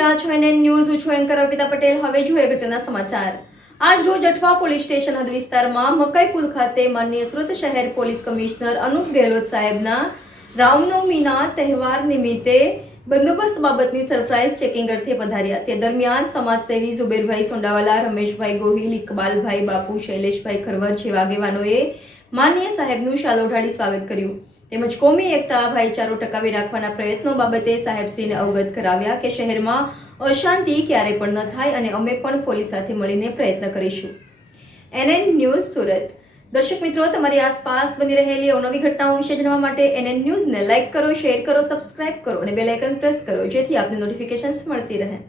રહ્યા છો NN news. હું છું એન્કર અર્પિતા પટેલ. હવે જોઈએ અગત્યના સમાચાર. આજ રોજ અઠવા પોલીસ સ્ટેશન હદ વિસ્તારમાં મકાઈ પુલ ખાતે માનનીય સુરત શહેર પોલીસ કમિશનર અનુપ ગેહલોત સાહેબના રામનવમીના તહેવાર નિમિત્તે બંદોબસ્ત બાબતની સરપ્રાઇઝ ચેકિંગ અર્થે પધાર્યા. તે દરમિયાન સમાજસેવી ઝુબેરભાઈ સોંડાવાલા, રમેશભાઈ ગોહિલ, ઇકબાલભાઈ બાપુ, શૈલેષભાઈ ખરવર જેવા આગેવાનોએ માનનીય સાહેબનું શાલ ઓઢાડી સ્વાગત કર્યું. તેમજ કોમી એકતા, ભાઈચારો ટકાવી રાખવાના પ્રયત્નો બાબતે સાહેબશ્રીને અવગત કરાવ્યા કે શહેરમાં અશાંતિ ક્યારે પણ ન થાય અને અમે પણ પોલીસ સાથે મળીને પ્રયત્ન કરીશું. NN news Surat. દર્શક મિત્રો, તમારી આસપાસ બની રહેલી અવનવી ઘટનાઓ વિશે જાણવા માટે એનએન ન્યૂઝને લાઇક કરો, શેર કરો, સબસ્ક્રાઇબ કરો અને બેલ આઇકન પ્રેસ કરો, જેથી આપને નોટિફિકેશન્સ મળતી રહે.